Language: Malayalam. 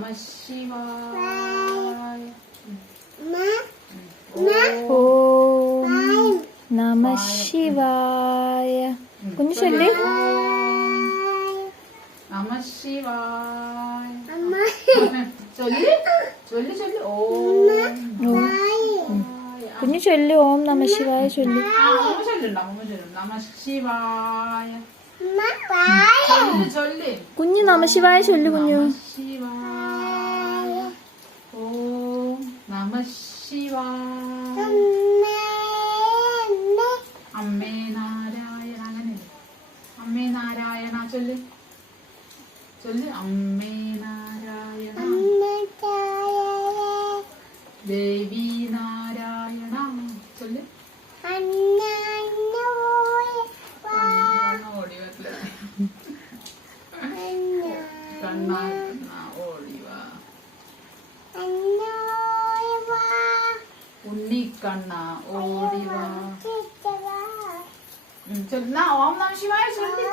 നമഃ ശിവായ. ഓം നമഃ ശിവായ. കുഞ്ഞു ചൊല്ലി. നമഃ ശിവായ. ചൊല്ലി ചൊല്ലി ചൊല്ലി. കുഞ്ഞു ചൊല്ലി. ഓം നമഃ ശിവായ ചൊല്ലി. നമഃ ശിവായ. ചൊല്ലി. കുഞ്ഞു നമഃ ശിവായ ചൊല്ലു. കുഞ്ഞു ശിവായ. ഓം നമഃ ശിവായ. അമ്മേ നാരായണ. അങ്ങനെ അമ്മേ നാരായണ ചൊല്ലി ചൊല്ലി. അമ്മേ നാരായണ. ദേവി നാരായണ ചൊല്ലി. ഓടി വരില്ല. കണ്ണ ഓടിവാ. ഉണ്ണിക്കണ്ണ ഓടിവാ. ഓം നമഃ ശിവായ ചൊല്ലി.